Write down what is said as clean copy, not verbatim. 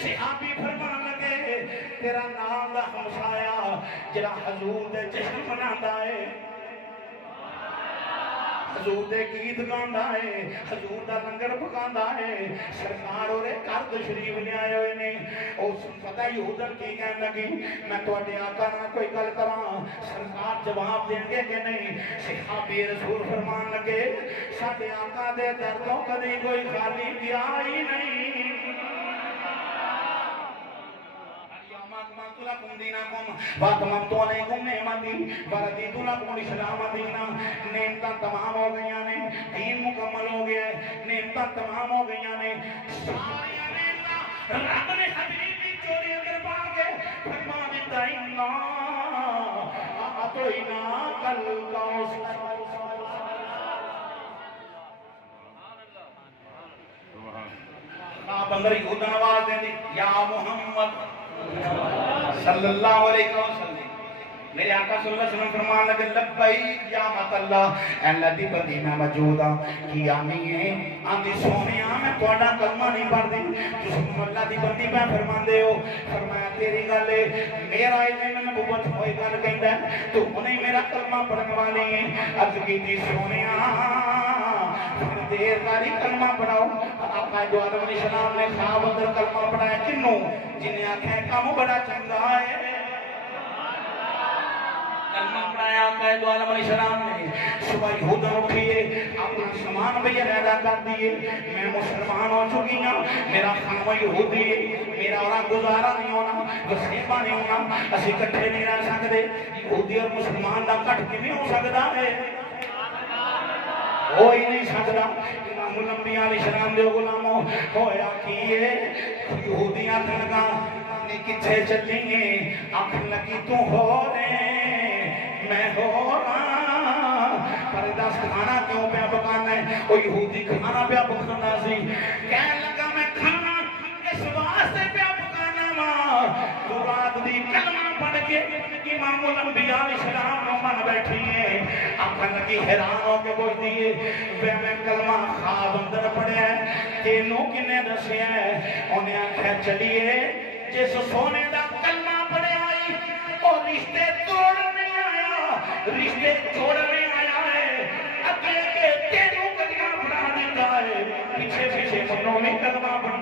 صحابی فرمان لگے تیرا نام دا ہمسایا جڑا حضور دے جشن مناندا ہے، حضور دے گیت گاؤندا ہے، حضور دا لنگر پکاندا ہے، سرکار اور گھر تشریف لے آئے ہوئے نے۔ اس پتہ یہودن کی کہنے لگی میں تواڈے آقا نال کوئی گل کراں، سرکار جواب دیں گے کہ نہیں؟ صحابی رسول فرمان لگے ساڈے آقا دے در تو کدی کوئی خالی گیا ہی نہیں۔ لکم دینکم واتممت علیکم نعمتی ورضیت لکم الاسلام دینا۔ نعمتاں تمام ہو گئیاں نے، دین مکمل ہو گیا ہے، نعمتاں تمام ہو گئیاں نے، ساری نعمتاں رب نے حبیب کی چوری اندر پا کے فرما دیتا انا اعطیناک الکوثر۔ آپ اندر یہودن آواز دیں دی یا محمد صلی اللہ علیہ وسلم، میرے آقا صلی اللہ علیہ وسلم فرمان لگے لبیک یا مت اللہ، اے اللہ دی بندی میں موجود ہاں، کی آنی ہے آندھی سونے میں تھوڑا کلمہ نہیں پڑھ دی، تم اللہ دی بندی میں فرمان دے ہو۔ فرمایا تیری گل ہے، میرا علم نبوت ہوئی گل کہندا ہے تو انہیں میرا کلمہ پڑھنے والی ہے۔ عرض کی تھی سونیا دیر کاری کلمہ پڑھاؤ۔ آقا دو عالم علیہ السلام نے خواب اندر کلمہ پڑھایا، کنوں؟ جنہیں آنکھیں کام بڑا چنگا ہے۔ کلمہ پڑھایا آقا دو عالم علیہ السلام نے۔ صبح یہودن اٹھئے اپنا سامان بھی علیحدہ کر دیے، میں مسلمان ہو چکی ہوں، میرا خانہ یہودی ہے، میرا اور گزارا نہیں ہونا، وسیبہ نہیں ہونا، اسی کٹھے نہیں رہ سکتے۔ یہودی اور مسلمان دا کٹ کی بھی ہو سکتا ہے، ہو ہی نہیں سکتا۔ امام الانبیاء علیہ السلام دے غلاموں ہویا کیے یہودی آکھن لگا نی کتھے چلی گے؟ آکھن لگی تو ہو رہے میں ہو رہا، پر دس کھانا کیوں پہ پکانا ہے؟ وہ یہودی کھانا پہ پکانا سی، کہنے لگا میں کھانا اس واسطے پہ پکانا ماں تو رات دی کلمہ پڑھ کے امام الانبیاء علیہ السلام نو من بیٹھی ہیں۔ آنکھن لگی حیران ہو کے پوچھ دیئے وے میں کلمہ خواب اندر پڑھے ہیں تینوں کنے دسے ہیں؟ انہیں آنکھیں چلیے جس سونے دا کلمہ پڑھے آئی اور رشتے توڑنے آیا، رشتے توڑنے آیا ہے، اگلے کے تینوں کلمہ پڑھا دیتا ہے، پیچھے پیچھے منوں میں کلمہ پڑھا